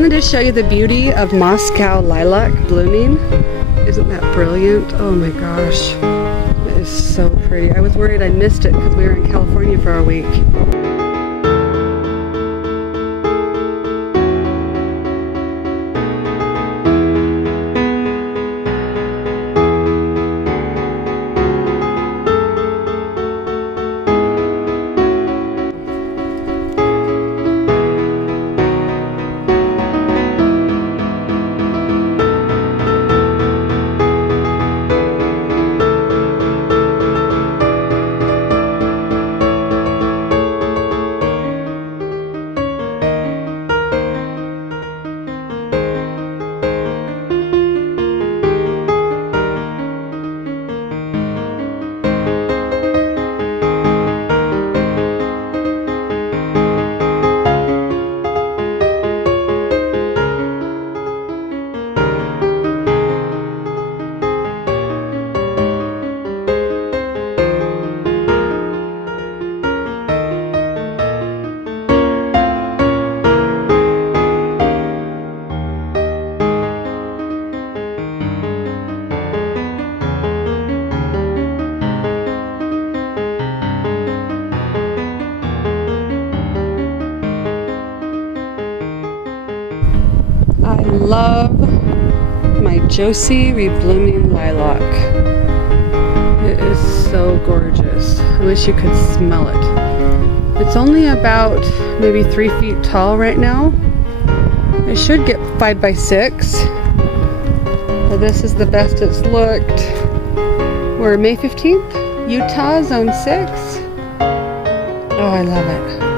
wanted to show you the beauty of Moscow lilac blooming. Isn't that brilliant? Oh my gosh. It is so pretty. I was worried I missed it because we were in California for a week. I love my Josie reblooming lilac. It is so gorgeous. I wish you could smell it. It's only about maybe 3 feet tall right now. It should get 5 by 6. Well, this is the best it's looked. We're May 15th, Utah, Zone 6. Oh, I love it.